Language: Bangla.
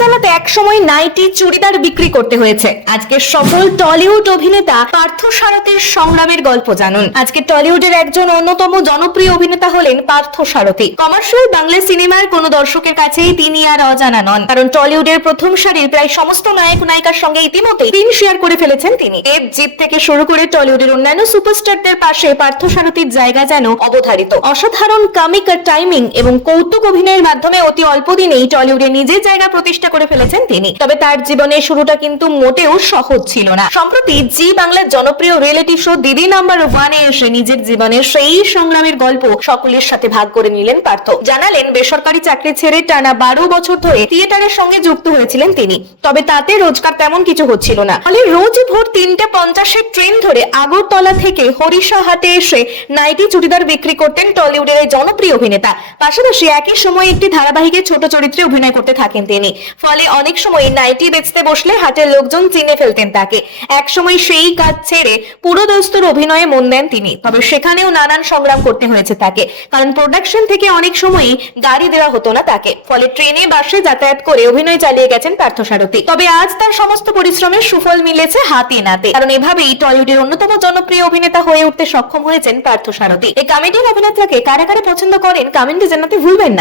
চালাতে একসময় নাইটি চুড়িদার বিক্রি করতে হয়েছে। আজকে সফল টলিউড অভিনেতা পার্থ সারথীর সংগ্রামের গল্প জানুন। আজকে টলিউডের একজন অন্যতম জনপ্রিয় অভিনেতা হলেন পার্থ সারথী। কমার্শিয়াল বাংলা সিনেমার কোন দর্শকের কাছেই তিনি আর অজানা নন, কারণ টলিউডের প্রথম সারির প্রায় সমস্ত নায়ক নায়িকার সঙ্গে ইতিমধ্যে স্ক্রিন শেয়ার করে ফেলেছেন তিনি। এর জিত থেকে শুরু করে টলিউডের অন্যান্য সুপারস্টারদের পাশে পার্থ সারথীর জায়গা যেন অবধারিত। অসাধারণ কমিক টাইমিং এবং কৌতুক অভিনয়ের মাধ্যমে অতি অল্প দিনেই টলিউডে নিজের জায়গা প্রতিষ্ঠা করে ফেলেছেন তিনি। তবে তার জীবনের শুরুটা কিন্তু মোটেও সহজ ছিল না। সম্প্রতি জি বাংলার জনপ্রিয় রিয়েলিটি শো দিদি নাম্বার 1 এ এসে নিজের জীবনের সেই সংগ্রামের গল্প সকলের সাথে ভাগ করে নিলেন পার্থ। জানালেন বেসরকারি চাকরি ছেড়ে টানা 12 বছর ধরে থিয়েটারের সঙ্গে যুক্ত হয়েছিলেন তিনি। তবে তাতে রোজগার তেমন কিছু হচ্ছিল না। ফলে রোজ ভোর 3:50 ট্রেন ধরে আগরতলা থেকে হরিশাহাটে এসে নাইটি চুড়িদার বিক্রি করতেন টলিউডের এই জনপ্রিয় অভিনেতা। পাশাপাশি একই সময় একটি ধারাবাহিকে ছোট চরিত্রে অভিনয় করতে থাকেন তিনি। ফলে অনেক সময় নাইটি বেচতে বসলে হাটের লোকজন চিনে ফেলতেন তাকে। এক সময় সেই কাজ ছেড়ে পুরোদস্তুর অভিনয়ে মন দেন তিনি। তবে সেখানেও নানান সংগ্রাম করতে হয়েছে তাকে, কারণ প্রোডাকশন থেকে অনেক সময়ই গাড়ি দেওয়া হতো না তাকে। ফলে ট্রেনে বাসে যাতায়াত করে অভিনয় চালিয়ে গেছেন পার্থ সারথী। তবে আজ তার সমস্ত পরিশ্রমের সুফল মিলেছে হাতে নাতে, কারণ এভাবেই টলিউডের অন্যতম জনপ্রিয় অভিনেতা হয়ে উঠতে সক্ষম হয়েছেন পার্থ সারথী। এই কমেডিয়ান অভিনেতাকে কারা কারা পছন্দ করেন কমেন্টে জানাতে ভুলবেন না।